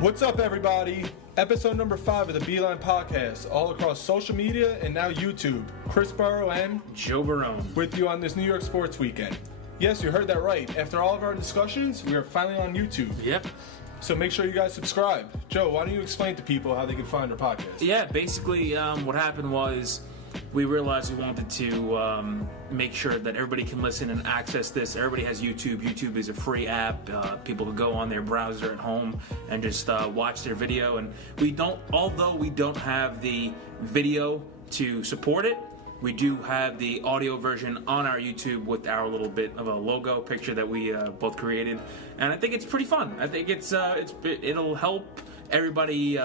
What's up, everybody? Episode number 5 of the Beeline Podcast, all across social media and now YouTube. Chris Burrow and Joe Barone with you on this New York sports weekend. Yes, you heard that right. After all of our discussions, we are finally on YouTube. Yep. So make sure you guys subscribe. Joe, why don't you explain to people how they can find our podcast? Yeah, basically what happened was we realized we wanted to make sure that everybody can listen and access this. Everybody has YouTube. YouTube is a free app. People can go on their browser at home and just watch their video. And although we don't have the video to support it, we do have the audio version on our YouTube with our little bit of a logo picture that we both created, and I think it's pretty fun. I think it'll help everybody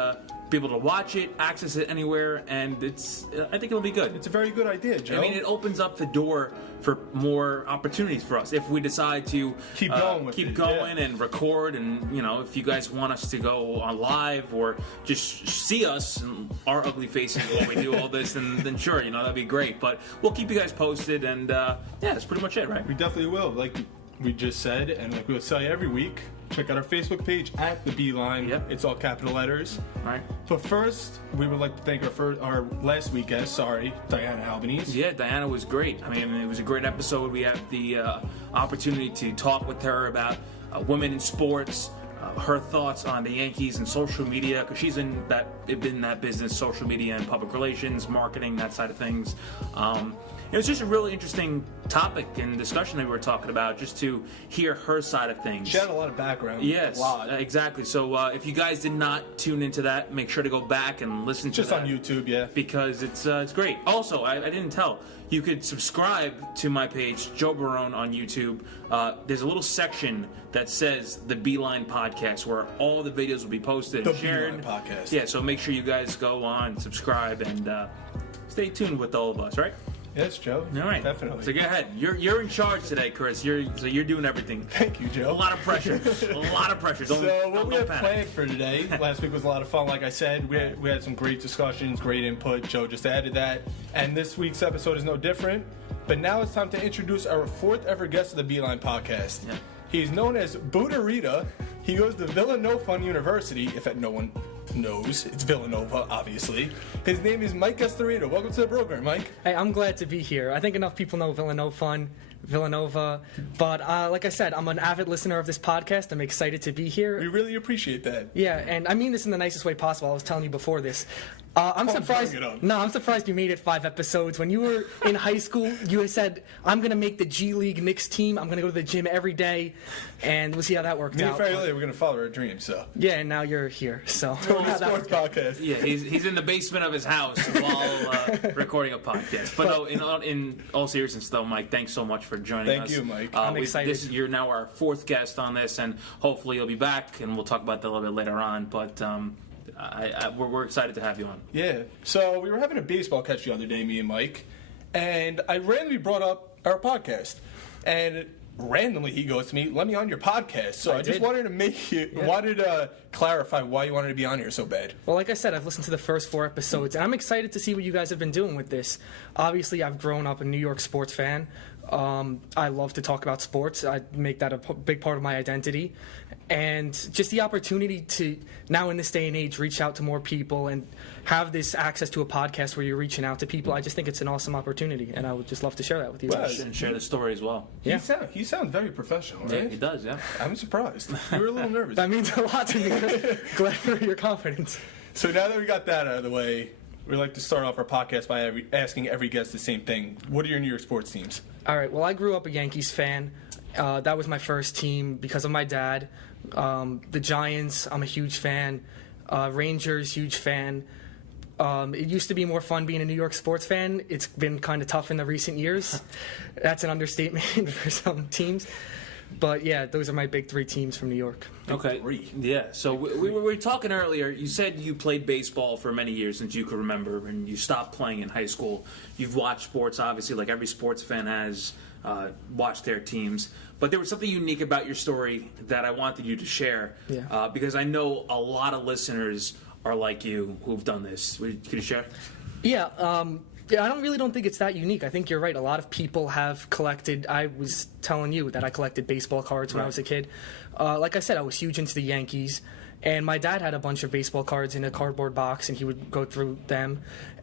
be able to watch it, access it anywhere, and I think it'll be good. It's a very good idea, Joe. I mean, it opens up the door for more opportunities for us if we decide to keep going and record, and if you guys want us to go on live or just see us and our ugly faces while we do all this, then sure, that'd be great. But we'll keep you guys posted, and that's pretty much it, right? We definitely will. Like we just said, and like we'll tell you every week, check out our Facebook page at The Beeline. Yep. It's all capital letters. Right. But first, we would like to thank our last week guest, Diana Albanese. Yeah, Diana was great. I mean, it was a great episode. We had the opportunity to talk with her about women in sports, her thoughts on the Yankees and social media, because she's in that business, social media and public relations, marketing, that side of things. It was just a really interesting topic and discussion that we were talking about, just to hear her side of things. She had a lot of background. Yes, a lot. Exactly. So if you guys did not tune into that, make sure to go back and listen to just that. On YouTube, yeah. Because it's great. Also, I didn't tell, you could subscribe to my page, Joe Barone, on YouTube. There's a little section that says The Beeline Podcast, where all the videos will be posted and shared. The Beeline Podcast. Yeah, so make sure you guys go on, subscribe, and stay tuned with all of us, right? Yes, Joe. All right. Definitely. So go ahead. You're in charge today, Chris. You're doing everything. Thank you, Joe. A lot of pressure. So what we had planned for today, last week was a lot of fun. Like I said, we had some great discussions, great input. Joe just added that. And this week's episode is no different. But now it's time to introduce our 4th ever guest of the Beeline Podcast. Yeah. He's known as Astarita. He goes to Villanova University, if no one knows. It's Villanova, obviously. His name is Mike Astarita. Welcome to the program, Mike. Hey, I'm glad to be here. I think enough people know Villanova. But like I said, I'm an avid listener of this podcast. I'm excited to be here. We really appreciate that. Yeah, and I mean this in the nicest way possible. I was telling you before this. I'm surprised. No, I'm surprised you made it 5 episodes. When you were in high school, you said, "I'm gonna make the G League Knicks team. I'm gonna go to the gym every day," and we'll see how that worked out. Fairly, we're gonna follow our dreams. So yeah, and now you're here. So sports podcast. Yeah, he's in the basement of his house while recording a podcast. But no, in all seriousness, though, Mike, thanks so much for joining us. Thank you, Mike. I'm excited. You're now our 4th guest on this, and hopefully you'll be back, and we'll talk about that a little bit later on. But we're excited to have you on. Yeah. So we were having a baseball catch the other day, me and Mike, and I randomly brought up our podcast, and randomly he goes to me, "Let me on your podcast." So I just wanted to clarify why you wanted to be on here so bad. Well, like I said, I've listened to the first 4 episodes, and I'm excited to see what you guys have been doing with this. Obviously, I've grown up a New York sports fan. I love to talk about sports. I make that a big part of my identity. And just the opportunity to, now in this day and age, reach out to more people and have this access to a podcast where you're reaching out to people, I just think it's an awesome opportunity, and I would just love to share that with you guys. And share the story as well. Yeah. He sounds very professional, right? Yeah, he does, yeah. I'm surprised. You were a little nervous. That means a lot to me, Chris. Glad for your confidence. So now that we got that out of the way, we like to start off our podcast by asking every guest the same thing. What are your New York sports teams? All right, well, I grew up a Yankees fan. That was my first team because of my dad. The Giants, I'm a huge fan. Rangers, huge fan. It used to be more fun being a New York sports fan. It's been kind of tough in the recent years. That's an understatement for some teams. But yeah, those are my big 3 teams from New York. Okay. Yeah. So we were talking earlier. You said you played baseball for many years since you could remember, and you stopped playing in high school. You've watched sports, obviously, like every sports fan has watched their teams. But there was something unique about your story that I wanted you to share. Yeah. Because I know a lot of listeners are like you who've done this. Could you share? Yeah. Yeah, I don't think it's that unique. I think you're right. A lot of people have collected. I was telling you that I collected baseball cards when I was a kid. Like I said, I was huge into the Yankees, And my dad had a bunch of baseball cards in a cardboard box, and he would go through them.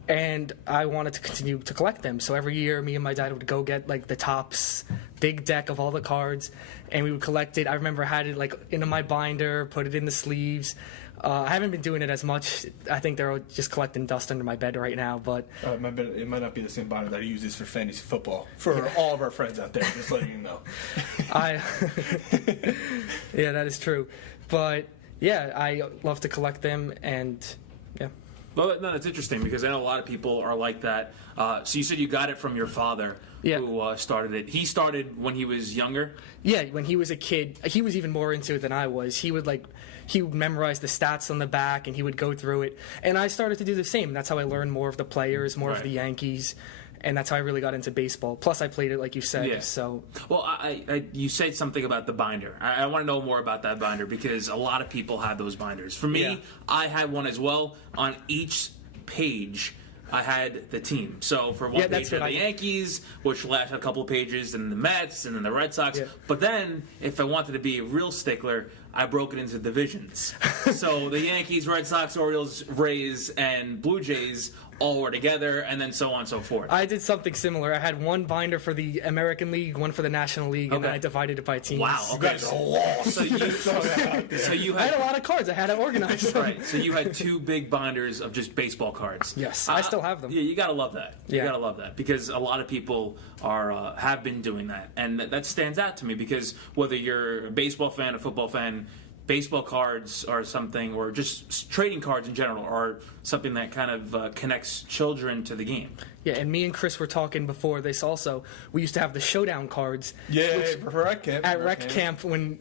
And I wanted to continue to collect them. So every year, me and my dad would go get like the Topps big deck of all the cards, and we would collect it. I remember I had it like into my binder, put it in the sleeves. I haven't been doing it as much. I think they're just collecting dust under my bed right now. But it might not be the same binder that he uses for fantasy football. For all of our friends out there, just letting you know. Yeah, that is true. But yeah, I love to collect them, and yeah. Well, no, it's interesting because I know a lot of people are like that. So you said you got it from your father, who started it. He started when he was younger? Yeah, when he was a kid. He was even more into it than I was. He would memorize the stats on the back, and he would go through it. And I started to do the same. That's how I learned more of the players, more of the Yankees. And that's how I really got into baseball. Plus, I played it, like you said. Yeah. So, well, you said something about the binder. I want to know more about that binder because a lot of people have those binders. For me, I had one as well. On each page, I had the team. So for one page, I had the Yankees, which had a couple of pages, and the Mets, and then the Red Sox. Yeah. But then, if I wanted to be a real stickler, I broke it into divisions. So the Yankees, Red Sox, Orioles, Rays, and Blue Jays all were together, and then so on and so forth. I did something similar. I had one binder for the American League, one for the National League, and then I divided it by teams. Wow, okay. So you had, I had a lot of cards. I had to organize them. Right, so you had two big binders of just baseball cards. Yes, I still have them. Yeah, you gotta love that. You gotta love that because a lot of people have been doing that, and that stands out to me because whether you're a baseball fan, a football fan, baseball cards are something, or just trading cards in general, are something that kind of connects children to the game. Yeah, and me and Chris were talking before this also. We used to have the showdown cards. Yeah, for rec camp. At rec camp, when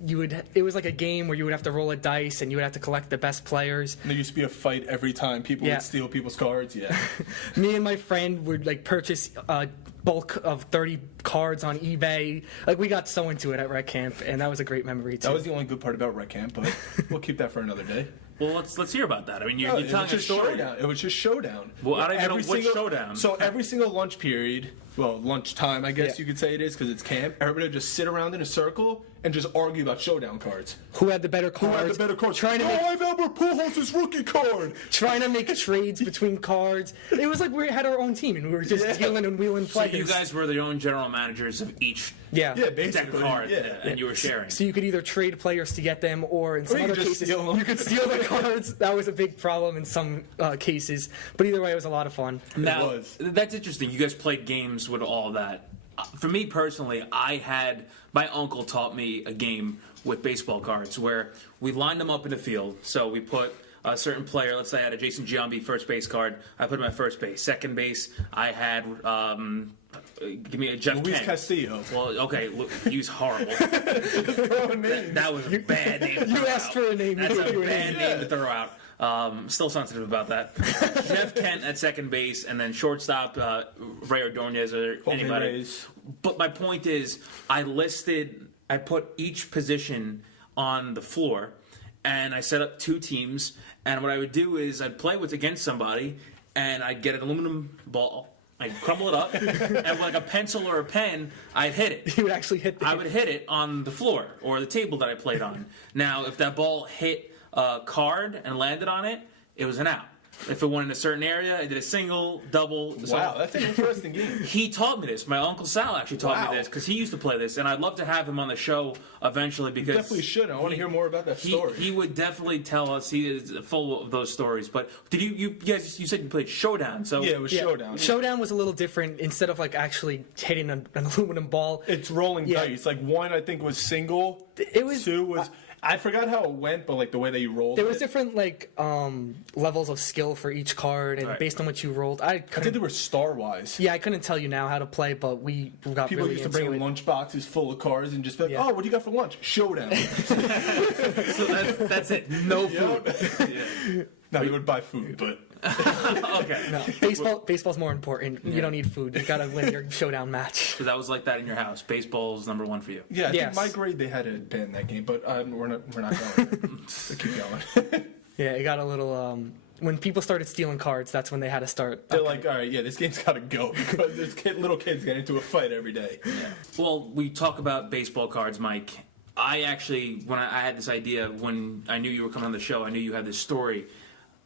it was like a game where you would have to roll a dice and you would have to collect the best players. And there used to be a fight every time. People would steal people's cards, Me and my friend would purchase a bulk of 30 cards on eBay. We got so into it at rec camp, and that was a great memory too. That was the only good part about rec camp, but we'll keep that for another day. Well, let's hear about that. I mean, you're telling a story. It was just showdown. Well, I don't even know what showdown. So every single lunch period, lunchtime, I guess you could say it is because it's camp, everybody would just sit around in a circle and just argue about showdown cards. Who had the better cards? I have Albert Pujols' rookie card. Trying to make trades between cards. It was like we had our own team and we were just dealing and wheeling players. So you guys were the own general managers of each basically deck of cards, and you were sharing. So you could either trade players to get them, or in some other cases, you could steal the cards. That was a big problem in some cases. But either way, it was a lot of fun. Now, that's interesting. You guys played games with all that. For me personally, my uncle taught me a game with baseball cards where we lined them up in the field. So we put a certain player, let's say I had a Jason Giambi first base card, I put him at first base. Second base, I had, give me a Jeff Luis Kent. Castillo. Well, okay, he was horrible. That was a bad name. You asked for a name. That's a bad name to throw out. Still sensitive about that. Jeff Kent at second base, and then shortstop, Ray Ordonez or anybody. Rays. But my point is, I put each position on the floor, and I set up two teams, and what I would do is I'd play against somebody, and I'd get an aluminum ball, I'd crumble it up, and with like a pencil or a pen, I'd hit it. You would actually hit I would hit it on the floor, or the table that I played on. Now, if that ball hit a card and landed on it, it was an out. If it went in a certain area, I did a single, double. Wow, that's an interesting game. He taught me this. My Uncle Sal actually taught me this because he used to play this, and I'd love to have him on the show eventually because... Definitely should. I want to hear more about that story. He would definitely tell us. He is full of those stories. But did you guys, you said you played Showdown, so... Yeah, it was Showdown. Showdown was a little different. Instead of actually hitting an aluminum ball... It's rolling dice. One, I think, was single. It was... Two was... I forgot how it went, but the way that you rolled. There was different levels of skill for each card, and based on what you rolled, I think they were star-wise. Yeah, I couldn't tell you now how to play, but we got people really used to bring in lunch boxes full of cards and just be like, "Oh, what do you got for lunch? Showdown." So that's it. No food. No, you would buy food, but. Okay. No, baseball's more important. You don't need food. You gotta win your showdown match. So that was like that in your house. Baseball's number one for you. Yeah, I think my grade they had to ban that game, but we're not going. So keep going. Yeah, it got a little. When people started stealing cards, that's when they had to start. They're like, all right, this game's got to go because there's little kids getting into a fight every day. Yeah. Well, we talk about baseball cards, Mike. I actually, when I had this idea, when I knew you were coming on the show, I knew you had this story.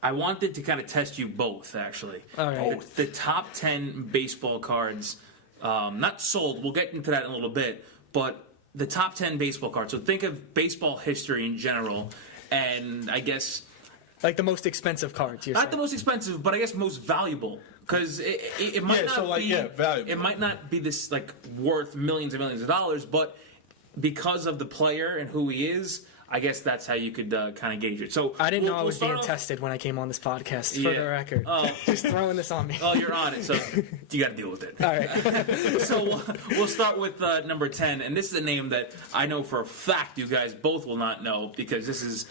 I wanted to kind of test you both, actually. All right. Both. The top 10 baseball cards, not sold, we'll get into that in a little bit, but the top 10 baseball cards. So think of baseball history in general, and I guess... Like the most expensive cards, Not the most expensive, but I guess most valuable. Because it might not be... valuable. It might not be this, like, worth millions and millions of dollars, but because of the player and who he is, I guess that's how you could kind of gauge it. So I didn't know I was being tested when I came on this podcast, for the record. Oh. Just throwing this on me. Oh, you're on it, so you got to deal with it. All right. So we'll start with number 10, and this is a name that I know for a fact you guys both will not know, because this is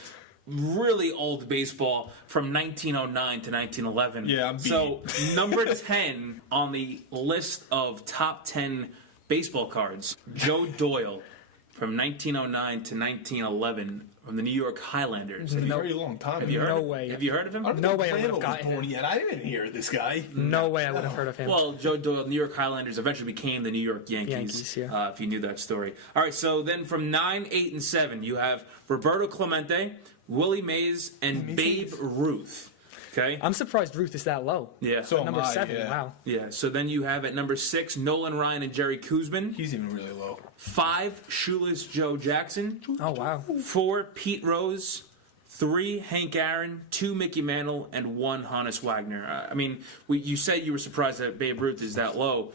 really old baseball from 1909 to 1911. Yeah, I'm beat. So number 10 on the list of top 10 baseball cards, Joe Doyle from 1909 to 1911 from the New York Highlanders. A very long time. Have you heard No of, way. Have you heard of him? No way I would have was gotten born him. yet. I didn't hear this guy. No way I would have heard of him. Well, Joe Doyle, New York Highlanders eventually became the New York Yankees. Yeah. If you knew that story. All right, so then from 9, 8, and 7, you have Roberto Clemente, Willie Mays, and Babe Ruth. Okay? I'm surprised Ruth is that low. Yeah. So Number am I, 7, yeah. wow. Yeah, so then you have at number 6, Nolan Ryan and Jerry Kuzman. He's even really low. 5, Shoeless Joe Jackson. Oh, wow. 4, Pete Rose. 3, Hank Aaron. 2, Mickey Mantle. And 1, Honus Wagner. I mean, you said you were surprised that Babe Ruth is that low.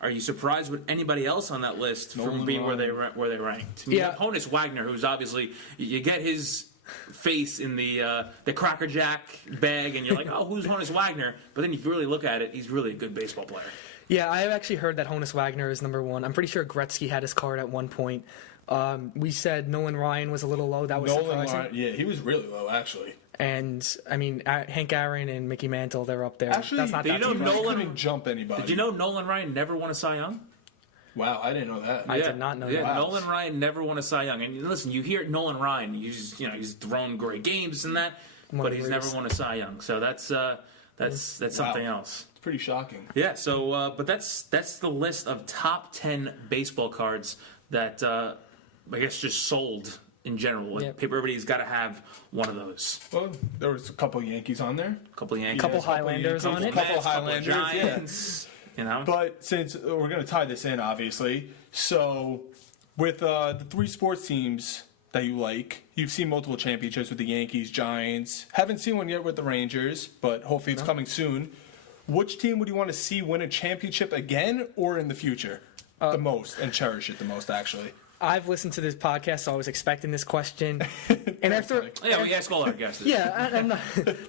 Are you surprised with anybody else on that list from being where they ranked? I mean, you have Honus Wagner, who's obviously, you get his face in the Cracker Jack bag, and you're like, oh, who's Honus Wagner? But then if you really look at it, he's really a good baseball player. Yeah, I have actually heard that Honus Wagner is number 1. I'm pretty sure Gretzky had his card at one point. We said Nolan Ryan was a little low. That was surprising. Ryan, yeah, he was really low, actually. And, I mean, Hank Aaron and Mickey Mantle, they're up there. Actually, that's not did that you know surprising. Nolan couldn't jump anybody. Did you know Nolan Ryan never won a Cy Young? Wow, I didn't know that. I did not know that. Yeah, Nolan Ryan never won a Cy Young. And listen, you hear Nolan Ryan, he's thrown great games and that, but he's never won a Cy Young. So that's something else. It's pretty shocking. Yeah. So, but that's the list of top 10 baseball cards that I guess just sold in general. Yep. Everybody's got to have one of those. Well, there was a couple Yankees on there. A couple of Yankees, Couple Highlanders on it. Couple Mets, Highlanders, couple Giants. You know. But since we're going to tie this in, obviously, so with the 3 sports teams that you like, you've seen multiple championships with the Yankees, Giants. Haven't seen one yet with the Rangers, but hopefully it's coming soon. Which team would you want to see win a championship again or in the future the most and cherish it the most, actually? I've listened to this podcast, so I was expecting this question. And after... Yeah, we ask all our guests. Yeah, I'm not,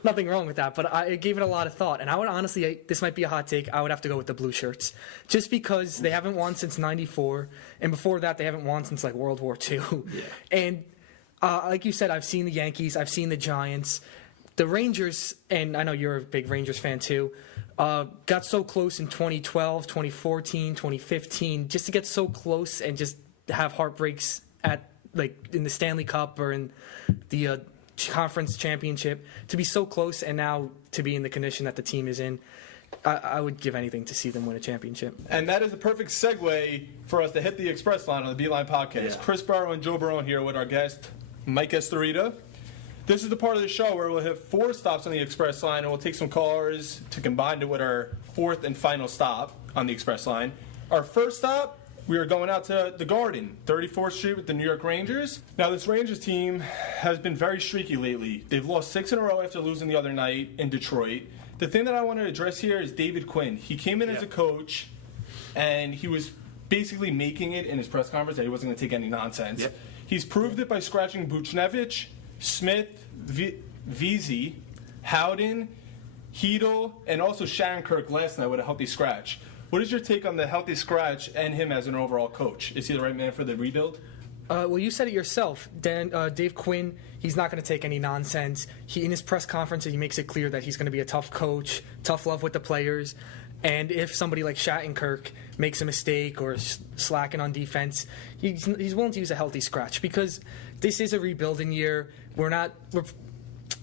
nothing wrong with that, but I gave it a lot of thought. And I would honestly, this might be a hot take, I would have to go with the Blue Shirts. Just because they haven't won since 94, and before that they haven't won since like World War II. Yeah. And like you said, I've seen the Yankees, I've seen the Giants. The Rangers, and I know you're a big Rangers fan too, got so close in 2012, 2014, 2015, just to get so close and just have heartbreaks at like in the Stanley Cup or in the conference championship, to be so close and now to be in the condition that the team is in. I would give anything to see them win a championship. And that is a perfect segue for us to hit the express line on the Beeline podcast. Yeah. Chris Barrow and Joe Barone here with our guest, Mike Astarita. This is the part of the show where we'll hit 4 stops on the express line, and we'll take some callers to combine it with our 4th and final stop on the express line. Our first stop, we are going out to the Garden, 34th Street with the New York Rangers. Now, this Rangers team has been very streaky lately. They've lost 6 in a row after losing the other night in Detroit. The thing that I want to address here is David Quinn. He came in as a coach, and he was basically making it in his press conference that he wasn't going to take any nonsense. Yep. He's proved it by scratching Buchnevich, Smith, Veazey, Howden, Hedel, and also Shattenkirk last night with a healthy scratch. What is your take on the healthy scratch and him as an overall coach? Is he the right man for the rebuild? Well, you said it yourself. Dave Quinn, he's not going to take any nonsense. In his press conference, he makes it clear that he's going to be a tough coach, tough love with the players. And if somebody like Shattenkirk makes a mistake or slacking on defense, he's willing to use a healthy scratch, because this is a rebuilding year.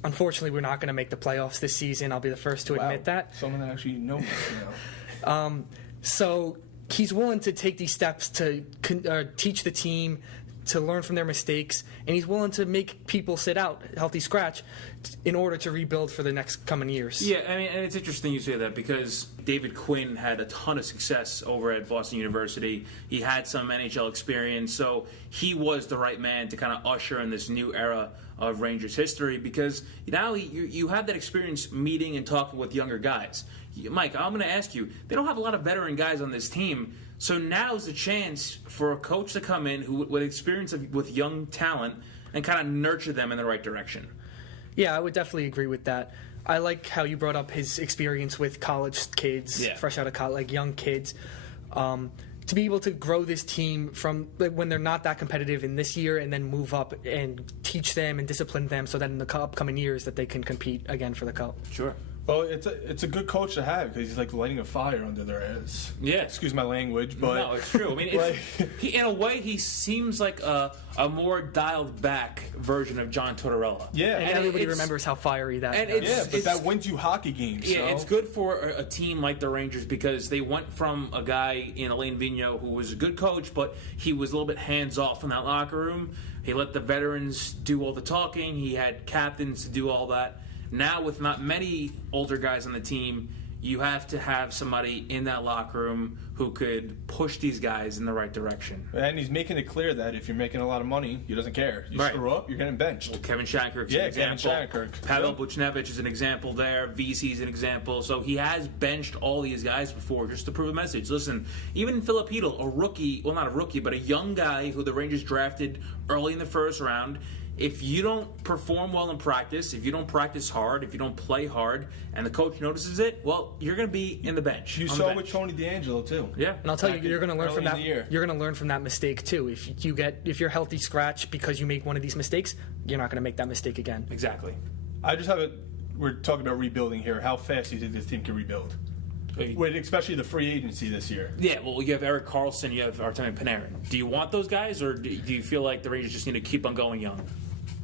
Unfortunately, we're not going to make the playoffs this season. I'll be the first to admit that. Someone that actually knows now. So he's willing to take these steps to teach the team, to learn from their mistakes, and he's willing to make people sit out healthy scratch in order to rebuild for the next coming years. Yeah, I mean, and it's interesting you say that because David Quinn had a ton of success over at Boston University. He had some NHL experience, so he was the right man to kind of usher in this new era of Rangers history because now you have that experience meeting and talking with younger guys. Mike, I'm going to ask you, they don't have a lot of veteran guys on this team, so now's the chance for a coach to come in who with experience with young talent and kind of nurture them in the right direction. Yeah, I would definitely agree with that. I like how you brought up his experience with college kids, fresh out of college, like young kids. To be able to grow this team from when they're not that competitive in this year and then move up and teach them and discipline them so that in the upcoming years that they can compete again for the cup. Sure. Well, it's a good coach to have because he's like lighting a fire under their ass. Yeah. Excuse my language, but no, it's true. I mean, in a way, he seems like a more dialed back version of John Tortorella. Yeah, and everybody remembers how fiery that. And but that wins you hockey games. Yeah, so. It's good for a team like the Rangers because they went from a guy in Alain Vigneault who was a good coach, but he was a little bit hands off in that locker room. He let the veterans do all the talking. He had captains to do all that. Now, with not many older guys on the team, you have to have somebody in that locker room who could push these guys in the right direction. And he's making it clear that if you're making a lot of money, he doesn't care. You screw up, you're getting benched. Well, Kevin Shattenkirk's an example. Kevin Shattenkirk. Pavel Buchnevich is an example there. VC's an example. So he has benched all these guys before just to prove a message. Listen, even Filipino, a rookie, well, not a rookie, but a young guy who the Rangers drafted early in the first round, if you don't perform well in practice, if you don't practice hard, if you don't play hard, and the coach notices it, well, you're going to be in the bench. You saw with Tony DeAngelo too. Yeah, and I'll tell you, you're going to learn from that. You're going to learn from that mistake too. If you're healthy scratch because you make one of these mistakes, you're not going to make that mistake again. Exactly. I just have we're talking about rebuilding here. How fast do you think this team can rebuild? With especially the free agency this year. Yeah, well, you have Erik Karlsson, you have Artemi Panarin. Do you want those guys, or do you feel like the Rangers just need to keep on going young?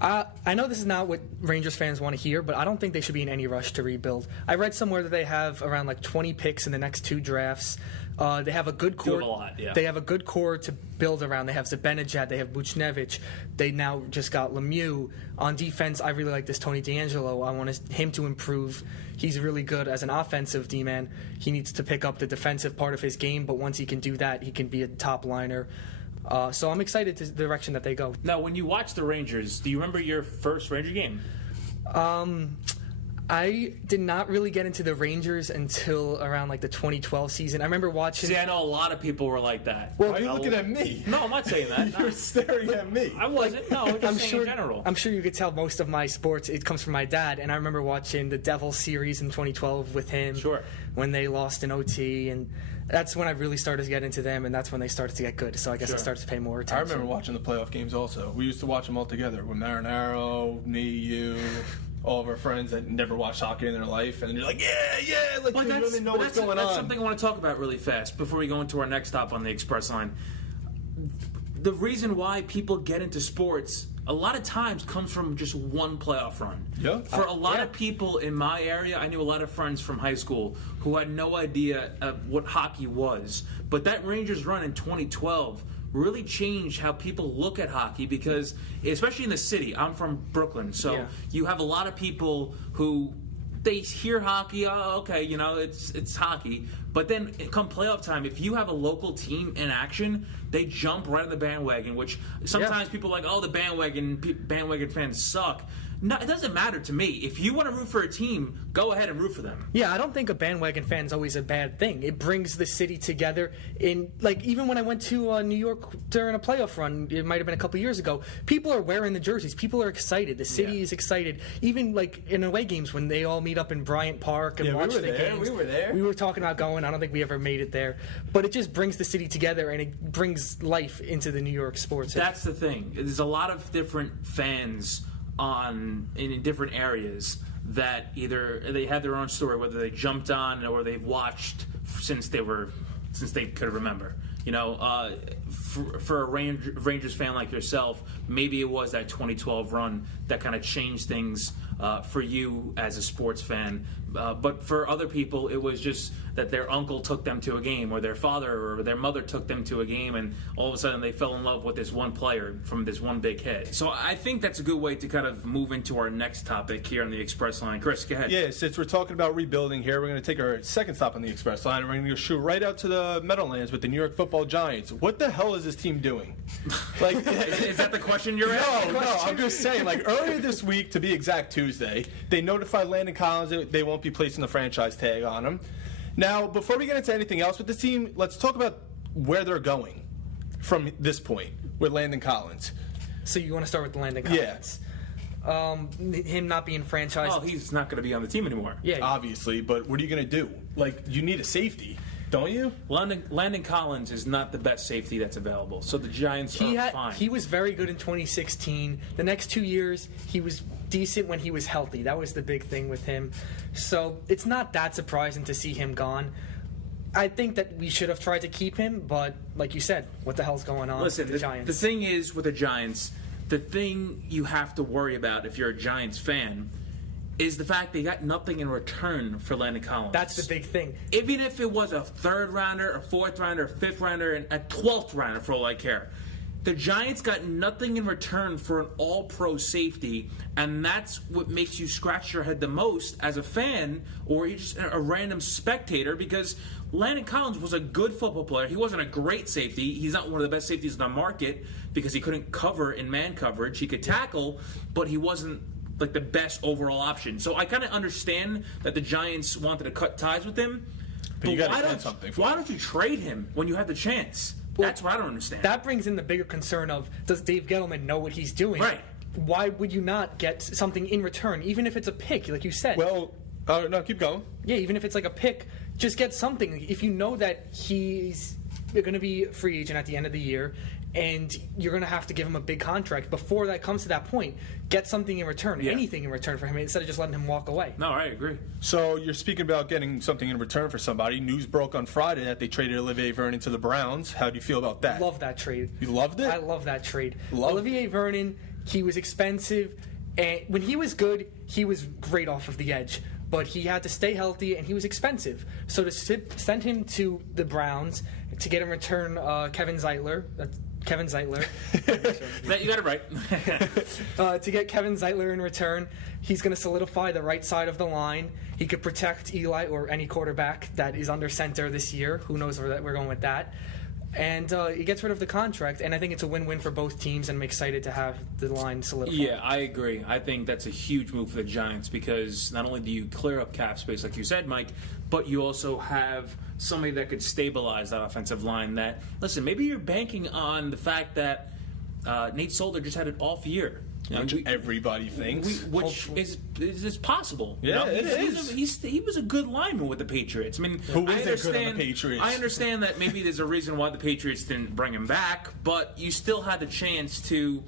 I know this is not what Rangers fans want to hear, but I don't think they should be in any rush to rebuild. I read somewhere that they have around like 20 picks in the next 2 drafts. They have a good core. Do have a lot, yeah. They have a good core to build around. They have Zibanejad. They have Buchnevich. They now just got Lemieux. On defense, I really like this Tony DeAngelo. I want him to improve. He's really good as an offensive D-man. He needs to pick up the defensive part of his game, but once he can do that, he can be a top liner. So I'm excited to the direction that they go. Now, when you watch the Rangers, do you remember your first Ranger game? I did not really get into the Rangers until around like the 2012 season. I remember watching. See, I know a lot of people were like that. Well, why are you looking at me? No, I'm not saying that. You're staring at me. I wasn't. No, I'm just saying in general. I'm sure you could tell most of my sports, it comes from my dad. And I remember watching the Devils series in 2012 with him. Sure. When they lost in OT. And that's when I really started to get into them. And that's when they started to get good. So I guess I started to pay more attention. I remember watching the playoff games also. We used to watch them all together with Marinaro, me, you. All of our friends that never watched hockey in their life, and you're like, yeah, like you really know what's going on. That's something I want to talk about really fast before we go into our next stop on the Express Line. The reason why people get into sports a lot of times comes from just one playoff run. Yeah. For a lot of people in my area, I knew a lot of friends from high school who had no idea what hockey was. But that Rangers run in 2012 really changed how people look at hockey because, especially in the city, I'm from Brooklyn, so you have a lot of people who they hear hockey, oh, okay, you know, it's hockey. But then come playoff time, if you have a local team in action, they jump right on the bandwagon, which sometimes people are like, oh, the bandwagon fans suck. No, it doesn't matter to me. If you want to root for a team, go ahead and root for them. Yeah, I don't think a bandwagon fan is always a bad thing. It brings the city together. In like even when I went to New York during a playoff run, it might have been a couple years ago. People are wearing the jerseys. People are excited. The city is excited. Even like in away games when they all meet up in Bryant Park and watch the games. We were there. We were talking about going. I don't think we ever made it there, but it just brings the city together and it brings life into the New York sports. That's the thing. There's a lot of different fans in different areas that either they had their own story, whether they jumped on or they've watched since they could remember. You know, for a Rangers fan like yourself, maybe it was that 2012 run that kind of changed things for you as a sports fan. But for other people, it was just that their uncle took them to a game, or their father or their mother took them to a game, and all of a sudden they fell in love with this one player from this one big hit. So I think that's a good way to kind of move into our next topic here on the Express Line. Chris, go ahead. Yeah, since we're talking about rebuilding here, we're going to take our second stop on the Express Line, and we're going to shoot right out to the Meadowlands with the New York Football Giants. What the hell is this team doing? Like, is that the question you're asking? No, I'm just saying, like, earlier this week, to be exact, Tuesday, they notified Landon Collins that they won't be placing the franchise tag on him. Now, before we get into anything else with this team, let's talk about where they're going from this point with Landon Collins. So you want to start with Landon Collins? Yeah. Him not being franchised. Oh, he's not going to be on the team anymore. Yeah. Obviously, but what are you going to do? Like, you need a safety, don't you? Landon Collins is not the best safety that's available, so the Giants are fine. He was very good in 2016. The next 2 years, he was decent when he was healthy. That was the big thing with him. So it's not that surprising to see him gone. I think that we should have tried to keep him, but like you said, what the hell's going on with the Giants? The thing is with the Giants, the thing you have to worry about if you're a Giants fan is the fact they got nothing in return for Landon Collins. That's the big thing. Even if it was a third rounder, a fourth rounder, a fifth rounder, and a 12th rounder for all I care. The Giants got nothing in return for an all-pro safety, and that's what makes you scratch your head the most as a fan or you're just a random spectator, because Landon Collins was a good football player. He wasn't a great safety. He's not one of the best safeties in the market because he couldn't cover in man coverage. He could tackle, but he wasn't like the best overall option. So I kind of understand that the Giants wanted to cut ties with him. But you got to get something for him. Why don't you trade him when you have the chance? That's what I don't understand. That brings in the bigger concern of, does Dave Gettleman know what he's doing? Right. Why would you not get something in return, even if it's a pick, like you said? Well, no, keep going. Yeah, even if it's like a pick, just get something. If you know that he's going to be a free agent at the end of the year, and you're going to have to give him a big contract before that comes to that point, get something in return, anything in return for him, instead of just letting him walk away. No, I agree. So you're speaking about getting something in return for somebody. News broke on Friday that they traded Olivier Vernon to the Browns. How do you feel about that? Love that trade. You loved it? I love that trade. Olivier Vernon, he was expensive, and when he was good, he was great off of the edge. But he had to stay healthy, and he was expensive. So to send him to the Browns to get in return Kevin Zeitler. That's Kevin Zeitler. You got it right. To get Kevin Zeitler in return, he's going to solidify the right side of the line. He could protect Eli or any quarterback that is under center this year. Who knows where we're going with that. And he gets rid of the contract, and I think it's a win-win for both teams, and I'm excited to have the line solidified. Yeah, I agree. I think that's a huge move for the Giants because not only do you clear up cap space, like you said, Mike, but you also have somebody that could stabilize that offensive line. That, listen, maybe you're banking on the fact that Nate Solder just had an off year. Which everybody thinks. Which is possible. Yeah, it is. He was a good lineman with the Patriots. I mean, who isn't good on the Patriots? I understand that maybe there's a reason why the Patriots didn't bring him back, but you still had the chance to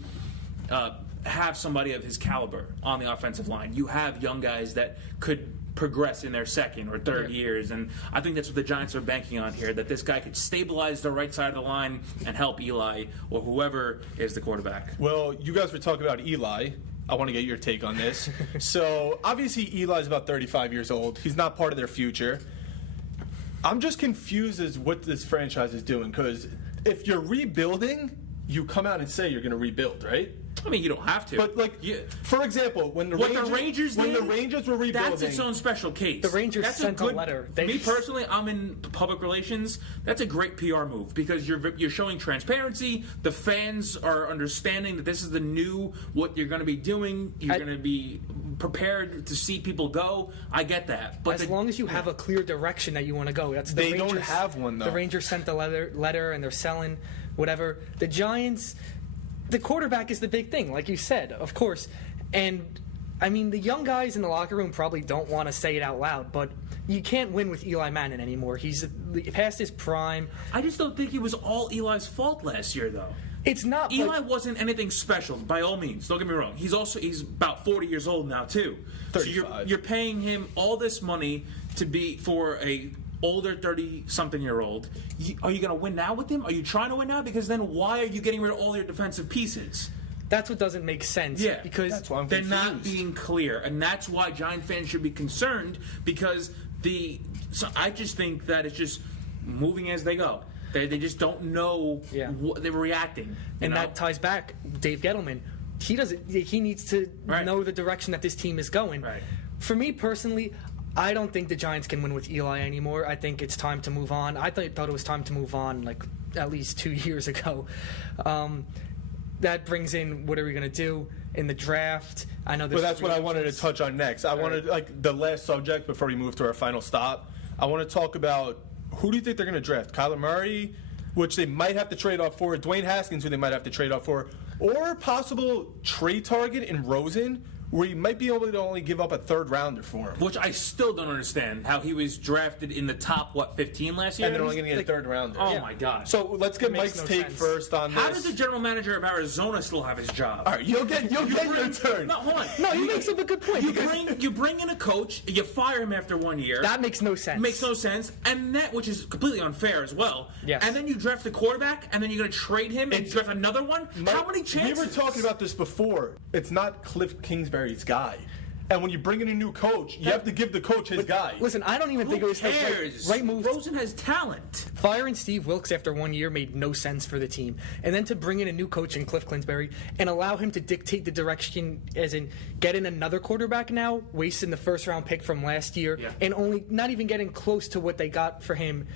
have somebody of his caliber on the offensive line. You have young guys that could progress in their second or third years, and I think that's what the Giants are banking on here, that this guy could stabilize the right side of the line and help Eli or whoever is the quarterback. Well, you guys were talking about Eli. I want to get your take on this. So obviously Eli's about 35 years old. He's not part of their future. I'm just confused as what this franchise is doing, because if you're rebuilding, you come out and say you're going to rebuild, right? I mean, you don't have to. But, for example, when the Rangers were rebuilding... That's its own special case. The Rangers sent a letter. Me personally, I'm in public relations. That's a great PR move because you're showing transparency. The fans are understanding that this is the new, what you're going to be doing. You're going to be prepared to see people go. I get that. But as long as you have a clear direction that you want to go. They don't have one, though. The Rangers sent the letter, and they're selling whatever. The Giants... The quarterback is the big thing, like you said, of course. And, I mean, the young guys in the locker room probably don't want to say it out loud, but you can't win with Eli Manning anymore. He's past his prime. I just don't think it was all Eli's fault last year, though. It's not. Eli wasn't anything special, by all means. Don't get me wrong. He's about 40 years old now, too. 35. So you're paying him all this money to be for a older 30-something-year-old. Are you going to win now with him? Are you trying to win now? Because then why are you getting rid of all your defensive pieces? That's what doesn't make sense. Yeah, because That's why I'm they're not confused. being clear, and that's why Giant fans should be concerned because So I just think that it's just moving as they go. They just don't know what they're reacting, and that ties back Dave Gettleman. He needs to know the direction that this team is going. Right. For me personally, I don't think the Giants can win with Eli anymore. I think it's time to move on. I thought it was time to move on like at least 2 years ago. That brings in what are we going to do in the draft? I know. Well, that's what I wanted to touch on next. I wanted the last subject before we move to our final stop. I want to talk about who do you think they're going to draft? Kyler Murray, which they might have to trade off for. Dwayne Haskins, who they might have to trade off for, or possible trade target in Rosen, where you might be able to only give up a third rounder for him. Which I still don't understand how he was drafted in the top 15 last year, And they're only going to get a third rounder. Oh my god! So let's get makes Mike's no take sense. first on this. How does the general manager of Arizona still have his job? All right, you'll get your turn. No, hold on. No, he makes up a good point. You bring in a coach, you fire him after 1 year. That makes no sense. Makes no sense, and which is completely unfair as well. Yes. And then you draft a quarterback, and then you're going to trade him and draft another one. How many chances? We were talking about this before. It's not Cliff Kingsbury's guy. And when you bring in a new coach, you have to give the coach his guy. Listen, I don't even think it was the right move. Rosen has talent. Firing Steve Wilkes after 1 year made no sense for the team. And then to bring in a new coach in Cliff Kingsbury and allow him to dictate the direction, as in get in another quarterback now, wasting the first-round pick from last year, and only not even getting close to what they got for him,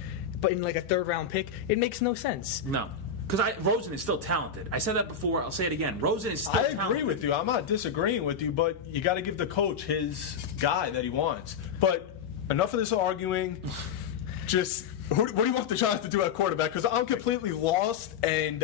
but in like a third-round pick, it makes no sense. No. Because Rosen is still talented. I said that before. I'll say it again. Rosen is still talented. I agree with you. I'm not disagreeing with you, but you got to give the coach his guy that he wants. But enough of this arguing. Just what do you want the Giants to do at quarterback? Because I'm completely lost and.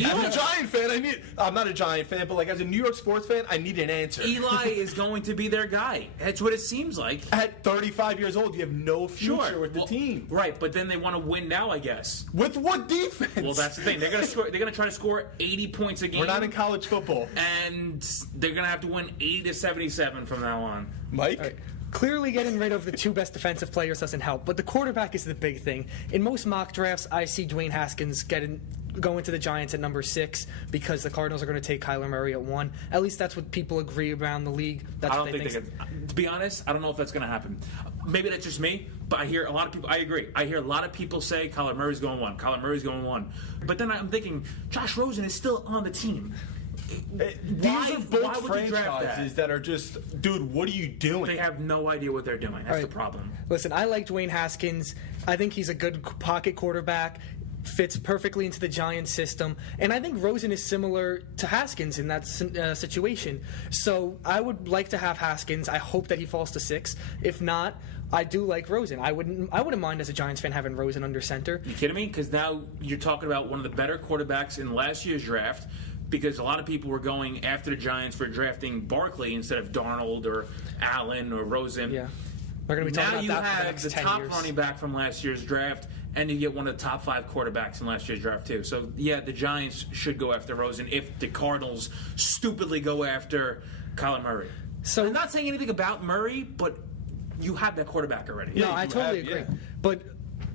As a Giant fan, I'm not a Giant fan, but like as a New York sports fan, I need an answer. Eli is going to be their guy. That's what it seems like. At 35 years old, you have no future with the team. Right, but then they want to win now, I guess. With what defense? Well, that's the thing. They're going to score. They're going to try to score 80 points a game. We're not in college football, and they're going to have to win 80-77 from now on. Mike. Right. Clearly getting rid of the two best defensive players doesn't help, but the quarterback is the big thing. In most mock drafts, I see Dwayne Haskins going to the Giants at number 6 because the Cardinals are going to take Kyler Murray at 1. At least that's what people agree around the league. That's I don't what they think they could. To be honest, I don't know if that's going to happen. Maybe that's just me, but I hear a lot of people. I agree. I hear a lot of people say Kyler Murray's going 1. Kyler Murray's going 1. But then I'm thinking Josh Rosen is still on the team. These are both franchises that are just, dude, what are you doing? They have no idea what they're doing. That's the problem. Listen, I like Dwayne Haskins. I think he's a good pocket quarterback. Fits perfectly into the Giants system. And I think Rosen is similar to Haskins in that situation. So I would like to have Haskins. I hope that he falls to 6. If not, I do like Rosen. I wouldn't mind as a Giants fan having Rosen under center. You kidding me? Because now you're talking about one of the better quarterbacks in last year's draft. Because a lot of people were going after the Giants for drafting Barkley instead of Darnold or Allen or Rosen. Yeah, we're going to be talking about that for the next 10 years. Now you have the top running back from last year's draft, and you get one of the top 5 quarterbacks in last year's draft too. So yeah, the Giants should go after Rosen if the Cardinals stupidly go after Kyler Murray. So I'm not saying anything about Murray, but you have that quarterback already. No, I totally agree. But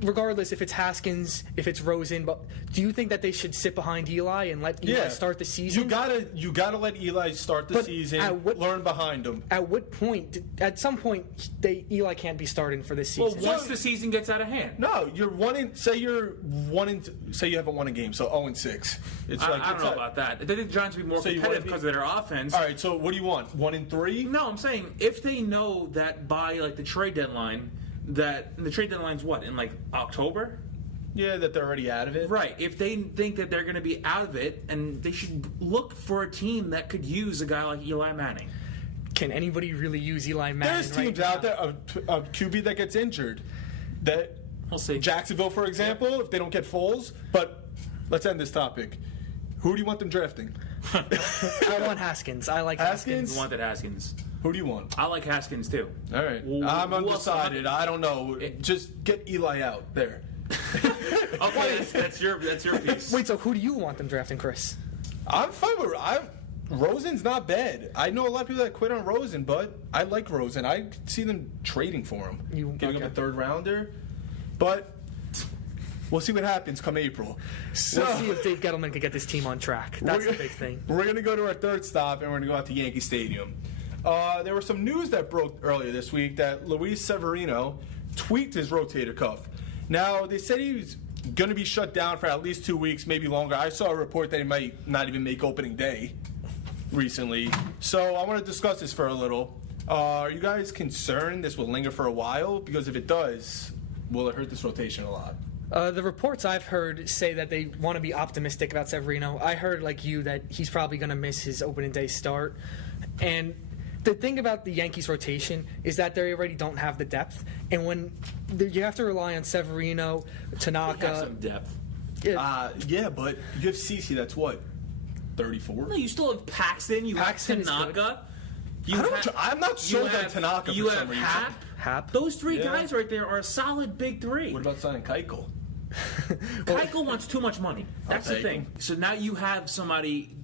regardless, if it's Haskins, if it's Rosen, but do you think that they should sit behind Eli and let Eli start the season? You gotta let Eli start the season. Learn behind him. At what point? At some point, Eli can't be starting for this season. Well, once the season gets out of hand. No, say you haven't won a game, so 0-6. I don't know about that. I think the Giants will be more competitive because of their offense. All right, so what do you want? 1-3? No, I'm saying if they know that by like the trade deadline. That the trade deadline's what, in like October? Yeah, that they're already out of it. Right. If they think that they're going to be out of it, and they should look for a team that could use a guy like Eli Manning. Can anybody really use Eli Manning? There's teams out there, a QB that gets injured. That we'll see. Jacksonville, for example, if they don't get Foles. But let's end this topic. Who do you want them drafting? I want Haskins. I like Haskins. You wanted Haskins. Who do you want? I like Haskins too. All right. I'm undecided. I don't know. Just get Eli out there. Okay, that's your piece. Wait, so who do you want them drafting, Chris? I'm fine with Rosen's not bad. I know a lot of people that quit on Rosen, but I like Rosen. I see them trading for him. Giving him a third rounder. But We'll see what happens come April. So, We'll see if Dave Gettleman can get this team on track. That's the big thing. We're going to go to our third stop, and we're going to go out to Yankee Stadium. There was some news that broke earlier this week that Luis Severino tweaked his rotator cuff. Now, they said he was going to be shut down for at least 2 weeks, maybe longer. I saw a report that he might not even make opening day recently. So I want to discuss this for a little. Are you guys concerned this will linger for a while? Because if it does, will it hurt this rotation a lot? The reports I've heard say that they want to be optimistic about Severino. I heard, like you, that he's probably going to miss his opening day start. And the thing about the Yankees rotation is that they already don't have the depth. And when you have to rely on Severino, Tanaka. They have some depth. Yeah, but you have CeCe, that's what, 34? No, you still have Paxton. You Paxton is have Tanaka. I'm not sold on Tanaka You for some have reason. Hap. Those three Yeah. guys right there are a solid big three. What about signing Keuchel? Keuchel wants too much money. That's the take thing. him. So now you have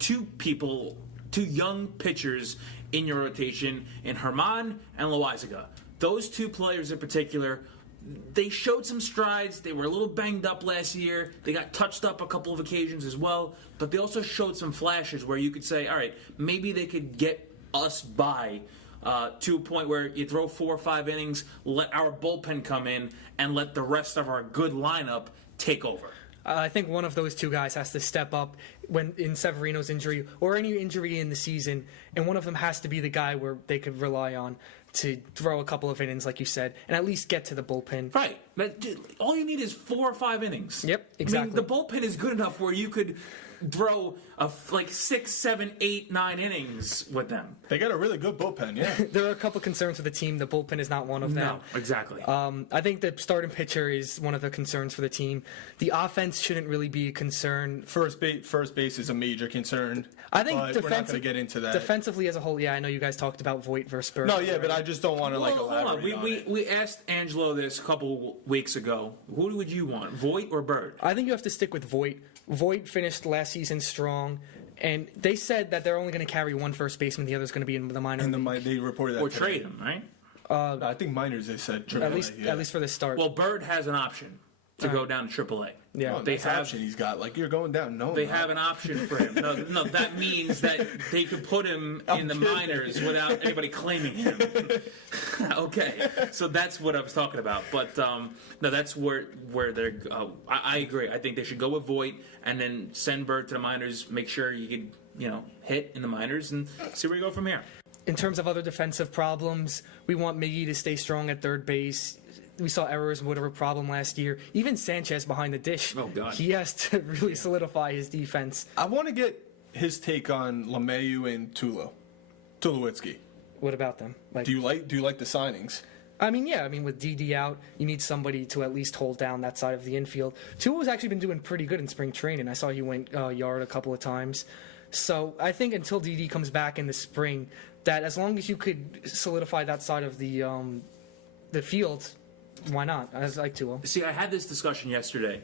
two young pitchers in your rotation in Herman and Loizaga. Those two players in particular, they showed some strides. They were a little banged up last year. They got touched up a couple of occasions as well. But they also showed some flashes where you could say, all right, maybe they could get us by to a point where you throw 4 or 5 innings, let our bullpen come in, and let the rest of our good lineup take over. I think one of those two guys has to step up when in Severino's injury or any injury in the season, and one of them has to be the guy where they could rely on to throw a couple of innings, like you said, and at least get to the bullpen. Right. But all you need is 4 or 5 innings. Yep, exactly. I mean, the bullpen is good enough where you could throw like 6, 7, 8, 9 innings with them. They got a really good bullpen, yeah. There are a couple concerns with the team. The bullpen is not one of them. No, exactly. I think the starting pitcher is one of the concerns for the team. The offense shouldn't really be a concern. First base is a major concern. I think but we're not going to get into that. Defensively as a whole, yeah, I know you guys talked about Voit versus Bird. No, yeah, but I just don't want to Hold on. elaborate on it. We asked Angelo this a couple weeks ago. Who would you want, Voit or Bird? I think you have to stick with Voit. Voit finished last season strong, and they said that they're only going to carry one first baseman. The other's going to be in the minor league. They reported that Or today. trade him, right? I think minors, they said. At least for the start. Well, Bird has an option to go down to AAA. yeah. Oh, that's option he's got. Like, you're going down. No, They have an option for him. No, that means that they could put him in the minors without anybody claiming him. Okay, so that's what I was talking about. But no, that's where they're. I agree. I think they should go with Voit and then send Bird to the minors. Make sure you could, hit in the minors and see where you go from here. In terms of other defensive problems, we want Miggy to stay strong at third base. We saw errors and whatever problem last year. Even Sanchez behind the dish. Oh, God. He has to really solidify his defense. I want to get his take on LeMahieu and Tulowitzki. What about them? Do you like the signings? I mean, with DD out, you need somebody to at least hold down that side of the infield. Tulo's actually been doing pretty good in spring training. I saw he went yard a couple of times. So I think until DD comes back in the spring, that as long as you could solidify that side of the field, why not? I like Tulo. See, I had this discussion yesterday.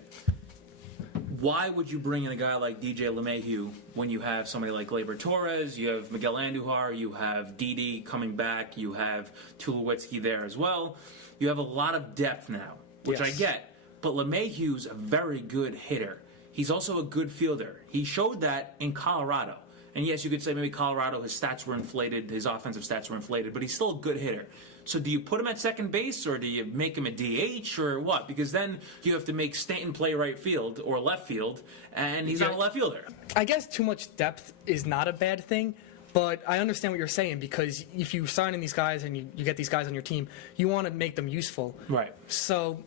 Why would you bring in a guy like DJ LeMahieu when you have somebody like Gleyber Torres, you have Miguel Andujar, you have Didi coming back, you have Tulowitzki there as well. You have a lot of depth now, which Yes. I get. But LeMahieu's a very good hitter. He's also a good fielder. He showed that in Colorado. And yes, you could say maybe Colorado, his stats were inflated, his offensive stats were inflated, but he's still a good hitter. So do you put him at second base, or do you make him a DH, or what? Because then you have to make Stanton play right field or left field, and he's not a left fielder. I guess too much depth is not a bad thing, but I understand what you're saying, because if you sign in these guys and you get these guys on your team, you want to make them useful. Right. So,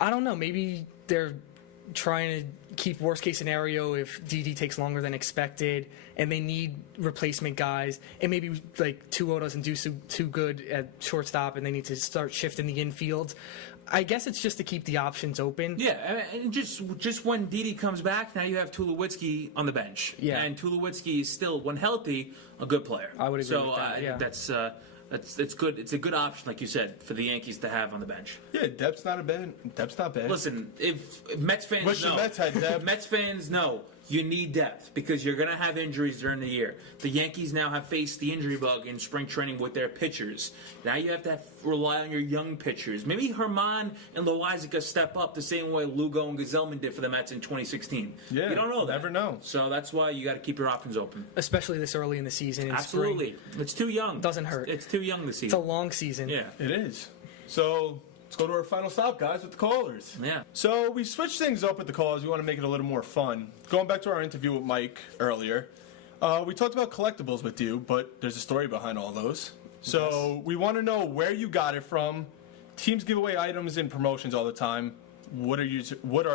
I don't know, maybe they're trying to keep worst case scenario if DD takes longer than expected and they need replacement guys, and maybe like Tuo doesn't do too good at shortstop and they need to start shifting the infield. I guess it's just to keep the options open. Yeah, and just when Didi comes back, now you have Tulowitzki on the bench. Yeah. And Tulowitzki is still, when healthy, a good player. I would agree with that, yeah. That's good. It's a good option, like you said, for the Yankees to have on the bench. Yeah, depth's not bad. Listen, if Mets fans Wish the know, Mets had depth. Mets fans know you need depth because you're going to have injuries during the year. The Yankees now have faced the injury bug in spring training with their pitchers. Now you have to rely on your young pitchers. Maybe Herman and Loizaga step up the same way Lugo and Gazelman did for the Mets in 2016. Yeah, you don't know that. Never know. So that's why you got to keep your options open. Especially this early in the season. In Absolutely. Spring. It's too young. Doesn't hurt. It's too young this It's season. a long season. Yeah. It is. So let's go to our final stop, guys, with the callers. Yeah. So we switched things up with the callers. We want to make it a little more fun. Going back to our interview with Mike earlier, we talked about collectibles with you, but there's a story behind all those. So we want to know where you got it from. Teams give away items in promotions all the time. What are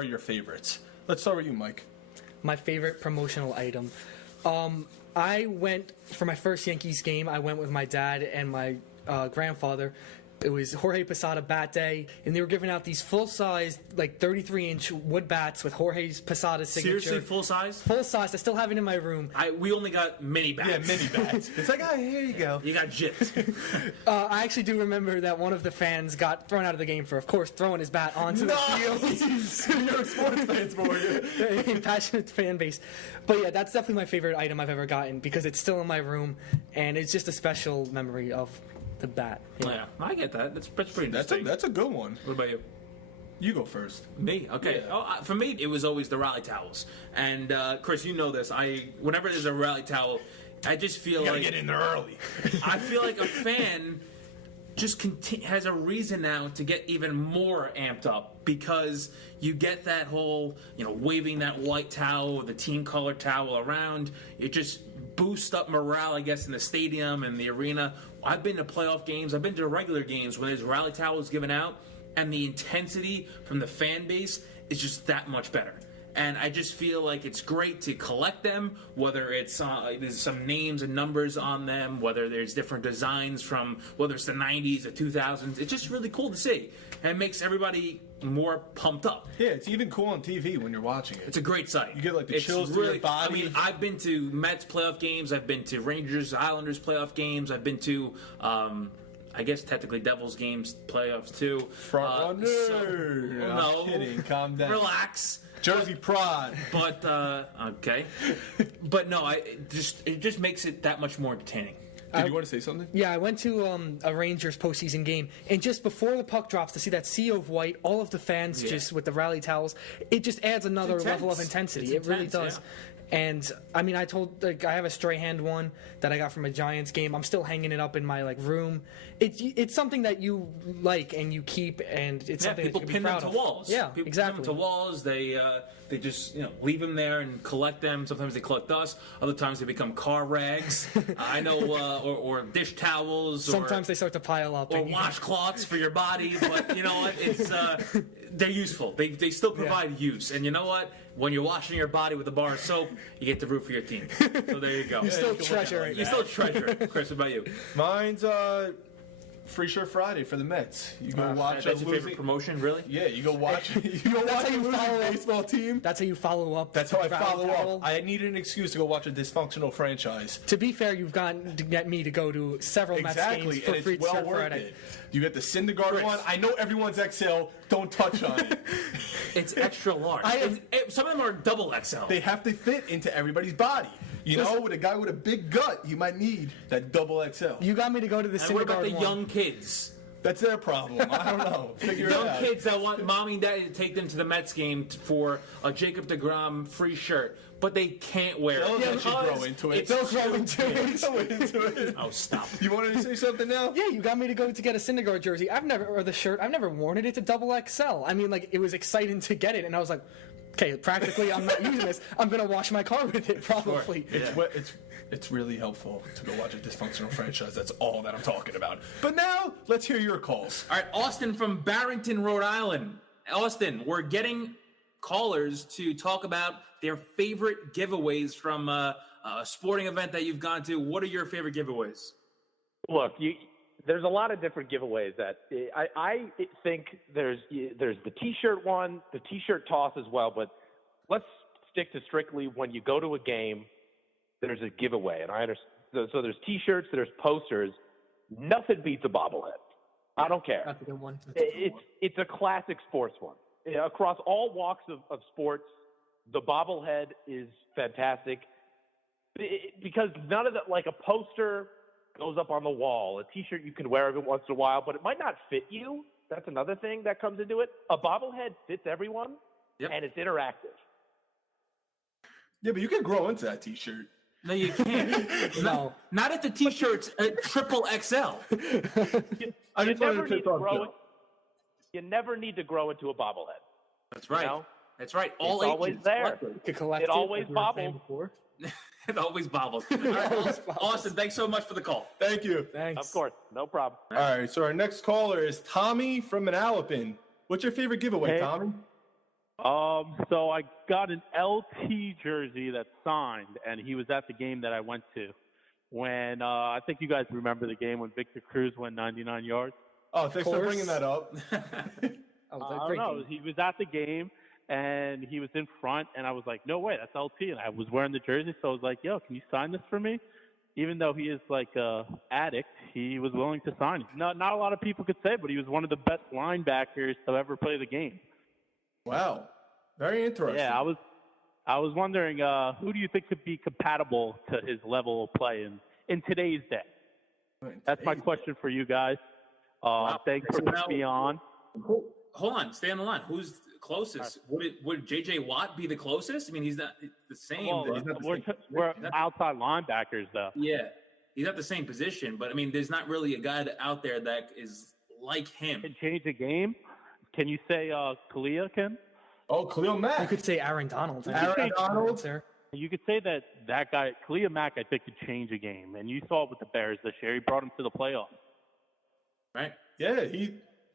your favorites? Let's start with you, Mike. My favorite promotional item. I went for my first Yankees game. I went with my dad and my grandfather. It was Jorge Posada bat day, and they were giving out these full-size, like 33-inch wood bats with Jorge Posada's signature. Seriously, full size? Full size. I still have it in my room. We only got mini bats. Yeah, mini bats. It's like, here you go. You got gypped. I actually do remember that one of the fans got thrown out of the game for, of course, throwing his bat onto the field. You're a sports fans, boy. Passionate fan base. But yeah, that's definitely my favorite item I've ever gotten because it's still in my room, and it's just a special memory of the bat. Yeah, I get that. That's pretty interesting. That's a good one. What about you? You go first. Me? Okay. Yeah. For me, it was always the rally towels. And Chris, you know this. Whenever there's a rally towel, I just feel You like gotta get in there early. I feel like a fan just has a reason now to get even more amped up because you get that whole, waving that white towel or the team color towel around. It just boosts up morale, I guess, in the stadium and the arena. I've been to playoff games. I've been to regular games when there's rally towels given out, and the intensity from the fan base is just that much better. And I just feel like it's great to collect them, whether it's there's some names and numbers on them, whether there's different designs from whether it's the 90s or 2000s. It's just really cool to see. And it makes everybody more pumped up. Yeah, it's even cool on TV when you're watching it. It's a great sight. You get like the chills through your body. I mean, I've been to Mets playoff games. I've been to Rangers, Islanders playoff games. I've been to, I guess technically Devils games playoffs too. Front runner. No, I'm kidding. Calm down. Relax. Jersey pride. But okay, but no, it just makes it that much more entertaining. Did you want to say something? Yeah, I went to a Rangers postseason game, and just before the puck drops, to see that sea of white, all of the fans just with the rally towels, it just adds another level of intensity. It really does. Yeah. And I mean, I have a Strahan one that I got from a Giants game. I'm still hanging it up in my room. It's something that you like and you keep, and it's something people that you pin can be them proud to of. walls. Yeah, People exactly. pin them to walls. They just leave them there and collect them. Sometimes they collect us. Other times they become car rags. I know, or dish towels. Sometimes they start to pile up. Or washcloths for your body. But you know what? It's they're useful. They still provide use. And you know what? When you're washing your body with a bar of soap, you get to root for your team. So there you go. You still treasure it. You still treasure it. Chris, what about you? Mine's Free Shirt Friday for the Mets. You go watch That's a your favorite promotion, really? Yeah, you go watch. You go watch a losing baseball team. That's how you follow up. That's how I rally follow towel. up. I needed an excuse to go watch a dysfunctional franchise. To be fair, you've gotten to get me to go to several Mets games for and free it's well Shirt worth Friday. it. You get the Syndergaard Chris. one. I know everyone's XL. Don't touch on it. It's extra large. Some of them are double XL. They have to fit into everybody's body. You know, with a guy with a big gut, you might need that double XL. You got me to go to the And what about Syndergaard the one. young kids? That's their problem. I don't know. Figure it Young out. kids that want mommy and daddy to take them to the Mets game for a Jacob deGrom free shirt, but they can't wear They'll it. eventually because grow into it. it's They'll grow into it. Go into it. Oh, stop. You wanted to say something now? Yeah, you got me to go to get a Syndergaard jersey. I've never worn it. It's a double XL. I mean, it was exciting to get it, and I was like, okay, practically I'm not using this. I'm gonna wash my car with it probably. It's really helpful to go watch a dysfunctional franchise. That's all that I'm talking about. But now, let's hear your calls. All right, Austin from Barrington, Rhode Island. Austin, we're getting callers to talk about their favorite giveaways from a sporting event that you've gone to. What are your favorite giveaways? Look, there's a lot of different giveaways that I think there's the T-shirt one, the T-shirt toss as well. But let's stick to strictly when you go to a game, there's a giveaway, and I understand. So there's T-shirts, there's posters. Nothing beats a bobblehead. I don't care. That's a good one. It's a classic sports one. Across all walks of sports, The bobblehead is fantastic because none of the, like a poster goes up on the wall. A T-shirt you can wear every once in a while, but it might not fit you. That's another thing that comes into it. A bobblehead fits everyone, and it's interactive. Yeah, but you can grow into that T-shirt. No, you can't. No. Not if the T-shirt's triple XL. You never need to grow into a bobblehead. That's right. You know? That's right. It's always there. It always bobbles. It always bobbles. All right. Austin, thanks so much for the call. Thank you. Thanks. Of course, no problem. All right, so our next caller is Tommy from Manalapan. What's your favorite giveaway, Tommy? So I got an LT jersey that's signed, and he was at the game that I went to. When I think you guys remember the game when Victor Cruz went 99 yards. Oh, thanks for bringing that up. I don't know. He was at the game, and he was in front, and I was like, no way, that's LT. And I was wearing the jersey, so I was like, yo, can you sign this for me? Even though he is like a addict, he was willing to sign it. Not a lot of people could say, but he was one of the best linebackers to ever play the game. Wow, very interesting. Yeah, I was wondering, who do you think could be compatible to his level of play in today's day? That's my question for you guys. Thanks for putting me on. Hold on, stay on the line. Who's closest? Would J.J. Watt be the closest? I mean, he's not the same. Well, we're outside linebackers, though. Yeah, he's not the same position, but I mean, there's not really a guy out there that is like him. Can change a game. Can you say Khalil, Ken? Oh, Khalil Mack. You could say Aaron Donald. Aaron Donald. You could say that guy, Khalil Mack, I think could change a game. And you saw it with the Bears this year. He brought him to the playoffs. Right? Yeah,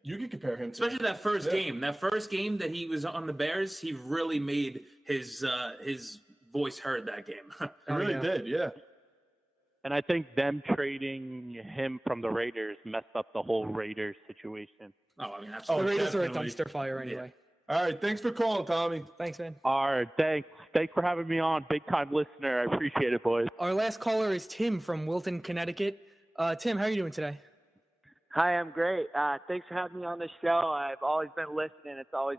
you could compare him to. Especially that first game. That first game that he was on the Bears, he really made his voice heard that game. He really did, yeah. And I think them trading him from the Raiders messed up the whole Raiders situation. Oh, I mean, absolutely. The Raiders definitely. are a dumpster fire anyway. All right, thanks for calling, Tommy. Thanks, man. All right, thanks for having me on. Big time listener. I appreciate it, boys. Our last caller is Tim from Wilton, Connecticut. Tim, how are you doing today? Hi, I'm great. Thanks for having me on the show. I've always been listening. It's always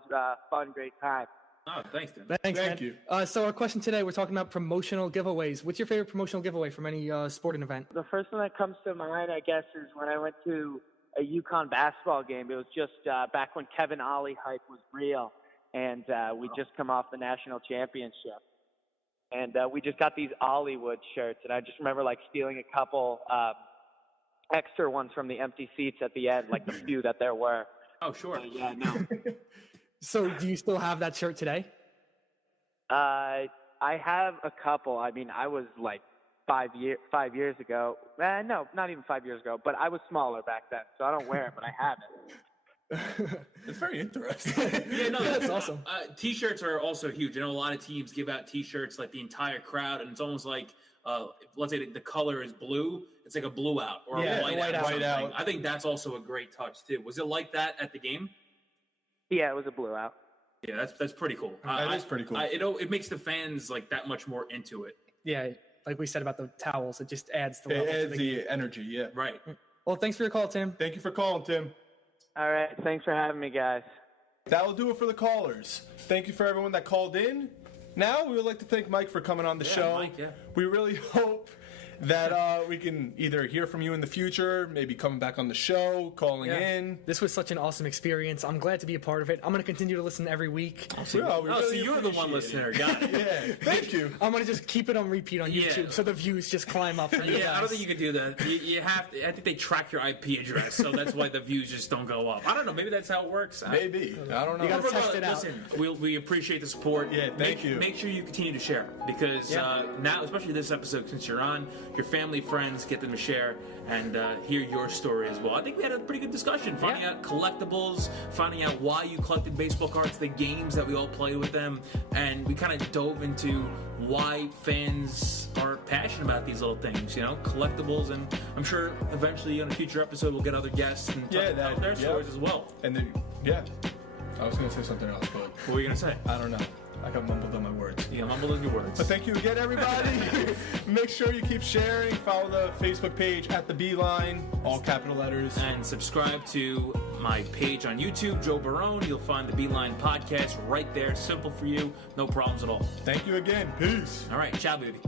fun, great time. Oh, thanks, Tim. Thanks, Thank man. you. So our question today, we're talking about promotional giveaways. What's your favorite promotional giveaway from any sporting event? The first one that comes to mind, I guess, is when I went to a UConn basketball game. It was just back when Kevin Ollie hype was real, and we just come off the national championship. And we just got these Ollywood shirts, and I just remember like stealing a couple extra ones from the empty seats at the end, like the few that there were. Oh, sure. Yeah, no. So do you still have that shirt today? I have a couple. I mean, I was like 5 years ago. No, not even 5 years ago, but I was smaller back then, so I don't wear it, but I have it. It's very interesting. Yeah, no, That's awesome. T-shirts are also huge. I know a lot of teams give out T-shirts like the entire crowd, and it's almost like, let's say the color is blue, it's like a blue out or a white out. White out. I think that's also a great touch too. Was it like that at the game? Yeah, it was a blue out. Yeah, that's pretty cool. That is pretty cool. It makes the fans like that much more into it. Yeah, like we said about the towels, it just adds the level It to adds the energy, yeah. Right. Well, thanks for your call, Tim. Thank you for calling, Tim. All right, thanks for having me, guys. That will do it for the callers. Thank you for everyone that called in. Now, we would like to thank Mike for coming on the show. Mike, yeah. We really hope that we can either hear from you in the future, maybe coming back on the show, calling in. This was such an awesome experience. I'm glad to be a part of it. I'm going to continue to listen every week. So You're the one listener, got it. Yeah, thank you. I'm going to just keep it on repeat on YouTube so the views just climb up for you guys. I don't think you can do that. You have to. I think they track your IP address, so that's why the views just don't go up. I don't know. Maybe that's how it works. Maybe. I don't know. You gotta test it out. Listen, we appreciate the support. Yeah, thank you. Make sure you continue to share because now, especially this episode, since you're on, your family, friends, get them to share and hear your story as well. I think we had a pretty good discussion, finding out collectibles, finding out why you collected baseball cards, the games that we all played with them, and we kind of dove into why fans are passionate about these little things, collectibles, and I'm sure eventually on a future episode we'll get other guests and talk about their stories as well. And then, I was going to say something else, but What were you going to say? I don't know. I got mumbled on my words. Yeah, mumble in your words. But thank you again, everybody. Make sure you keep sharing. Follow the Facebook page at The Beeline, all capital letters. And subscribe to my page on YouTube, Joe Barone. You'll find the Beeline podcast right there. Simple for you. No problems at all. Thank you again. Peace. All right. Ciao, baby.